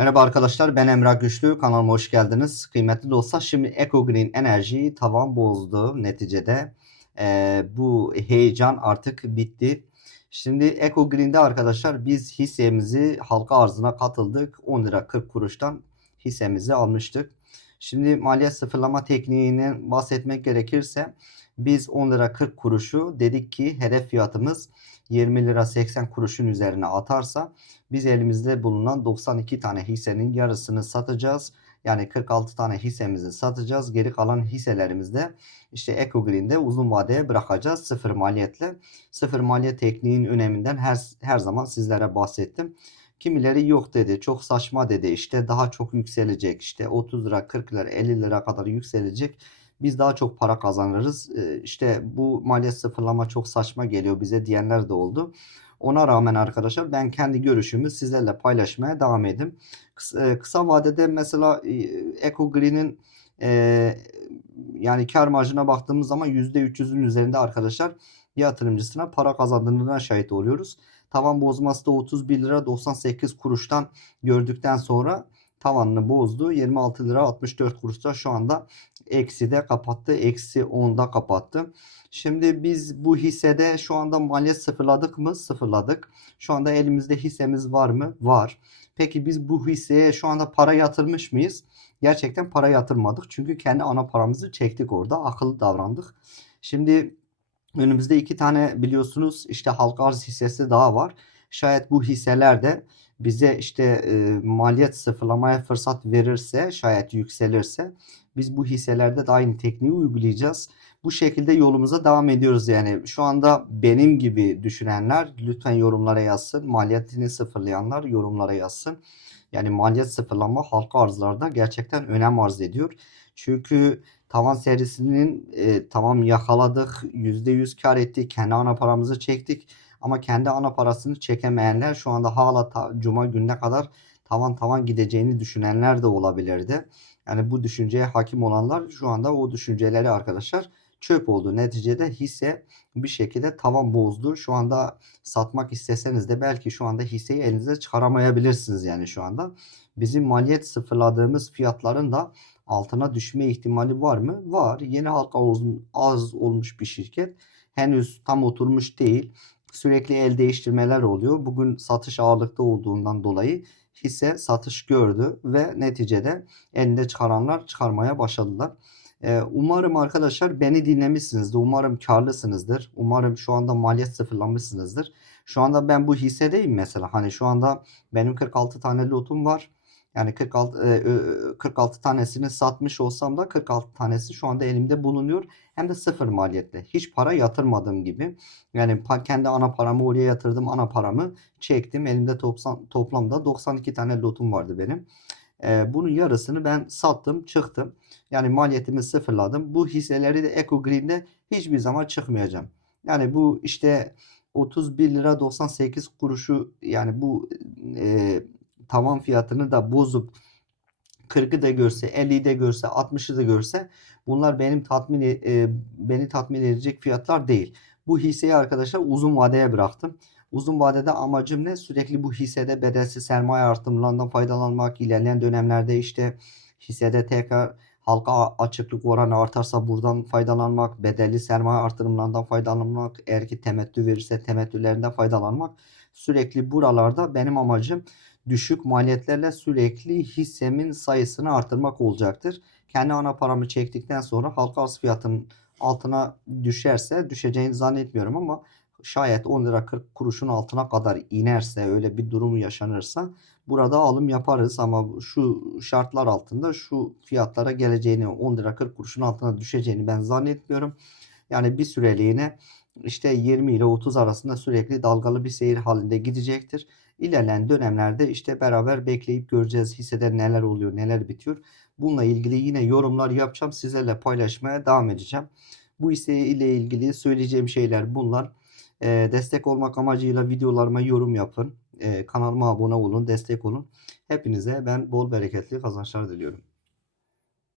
Merhaba arkadaşlar ben Emrah Güçlü kanalıma hoş geldiniz. Kıymetli dostlar şimdi Eco Green Enerji tavan bozdu neticede. Ee, bu heyecan artık bitti. Şimdi Eco Green'de arkadaşlar biz hissemizi halka arzına katıldık. 10 lira 40 kuruştan hissemizi almıştık. Şimdi maliyet sıfırlama tekniğini bahsetmek gerekirse biz 10 lira 40 kuruşu dedik ki hedef fiyatımız 20 lira 80 kuruşun üzerine atarsa biz elimizde bulunan 92 tane hissenin yarısını satacağız. Yani 46 tane hissemizi satacağız. Geri kalan hisselerimizde işte Eco Green'de uzun vadeye bırakacağız sıfır maliyetle. Sıfır maliyet tekniğinin öneminden her, her zaman sizlere bahsettim. Kimileri yok dedi. Çok saçma dedi. İşte daha çok yükselecek. İşte 30 lira, 40 lira, 50 lira kadar yükselecek. Biz daha çok para kazanırız. Ee, İşte bu maliyet sıfırlama çok saçma geliyor bize diyenler de oldu. Ona rağmen arkadaşlar ben kendi görüşümü sizlerle paylaşmaya devam edeyim. Kısa, e, kısa vadede mesela e, Eco Green'in e, yani kar marjına baktığımız zaman %300'ün üzerinde arkadaşlar yatırımcısına para kazandırdığına şahit oluyoruz. Tavan bozması da 31 lira 98 kuruştan gördükten sonra tavanını bozdu. 26 lira 64 kuruşta şu anda eksi de kapattı. Eksi 10'da kapattı. Şimdi biz bu hissede şu anda maliyet sıfırladık mı? Sıfırladık. Şu anda elimizde hissemiz var mı? Var. Peki biz bu hisseye şu anda para yatırmış mıyız? Gerçekten para yatırmadık. Çünkü kendi ana paramızı çektik orada. Akıllı davrandık. Şimdi önümüzde iki tane biliyorsunuz işte halka arz hissesi daha var. Şayet bu hisseler de bize işte e, maliyet sıfırlamaya fırsat verirse, şayet yükselirse biz bu hisselerde de aynı tekniği uygulayacağız. Bu şekilde yolumuza devam ediyoruz yani. Şu anda benim gibi düşünenler lütfen yorumlara yazsın. Maliyetini sıfırlayanlar yorumlara yazsın. Yani maliyet sıfırlama halka arzlarda gerçekten önem arz ediyor. Çünkü tavan serisinin e, tamam yakaladık, %100 kar ettik, kendi ana paramızı çektik. Ama kendi ana parasını çekemeyenler şu anda hala ta, cuma gününe kadar tavan tavan gideceğini düşünenler de olabilirdi. Yani bu düşünceye hakim olanlar şu anda o düşünceleri arkadaşlar çöp oldu. Neticede hisse bir şekilde tavan bozdu. Şu anda satmak isteseniz de belki şu anda hisseyi elinize çıkaramayabilirsiniz yani şu anda. Bizim maliyet sıfırladığımız fiyatların da altına düşme ihtimali var mı? Var. Yeni halka az olmuş bir şirket. Henüz tam oturmuş değil. Sürekli el değiştirmeler oluyor. Bugün satış ağırlıkta olduğundan dolayı hisse satış gördü ve neticede elinde çıkaranlar çıkarmaya başladılar. Ee, umarım arkadaşlar beni dinlemişsinizdir. Umarım karlısınızdır. Umarım şu anda maliyet sıfırlamışsınızdır. Şu anda ben bu hissedeyim mesela. Hani şu anda benim 46 tane lotum var. Yani 46 46 tanesini satmış olsam da 46 tanesi şu anda elimde bulunuyor. Hem de sıfır maliyetle. Hiç para yatırmadığım gibi. Yani kendi ana paramı oraya yatırdım. Ana paramı çektim. Elimde toplamda 92 tane lotum vardı benim. Bunun yarısını ben sattım, çıktım. Yani maliyetimi sıfırladım. Bu hisseleri de Eco Green'de hiçbir zaman çıkmayacağım. Yani bu işte 31 lira 98 kuruşu yani bu e, tavan fiyatını da bozup 40'ı da görse, 50'yi de görse, 60'ı da görse bunlar benim tatmin e, beni tatmin edecek fiyatlar değil. Bu hisseyi arkadaşlar uzun vadeye bıraktım. Uzun vadede amacım ne? Sürekli bu hissede bedelsiz sermaye artımlarından faydalanmak, ilerleyen dönemlerde işte hissede tekrar halka açıklık oranı artarsa buradan faydalanmak, bedelli sermaye artırımlarından faydalanmak, eğer ki temettü verirse temettülerinden faydalanmak. Sürekli buralarda benim amacım düşük maliyetlerle sürekli hissemin sayısını artırmak olacaktır. Kendi ana paramı çektikten sonra halka arz fiyatının altına düşerse düşeceğini zannetmiyorum ama şayet 10 lira 40 kuruşun altına kadar inerse öyle bir durum yaşanırsa burada alım yaparız ama şu şartlar altında şu fiyatlara geleceğini 10 lira 40 kuruşun altına düşeceğini ben zannetmiyorum. Yani bir süreliğine işte 20 ile 30 arasında sürekli dalgalı bir seyir halinde gidecektir. İlerleyen dönemlerde işte beraber bekleyip göreceğiz hissede neler oluyor, neler bitiyor. Bununla ilgili yine yorumlar yapacağım. Sizlerle paylaşmaya devam edeceğim. Bu hisse ile ilgili söyleyeceğim şeyler bunlar. Ee, destek olmak amacıyla videolarıma yorum yapın. Ee, kanalıma abone olun, destek olun. Hepinize ben bol bereketli kazançlar diliyorum.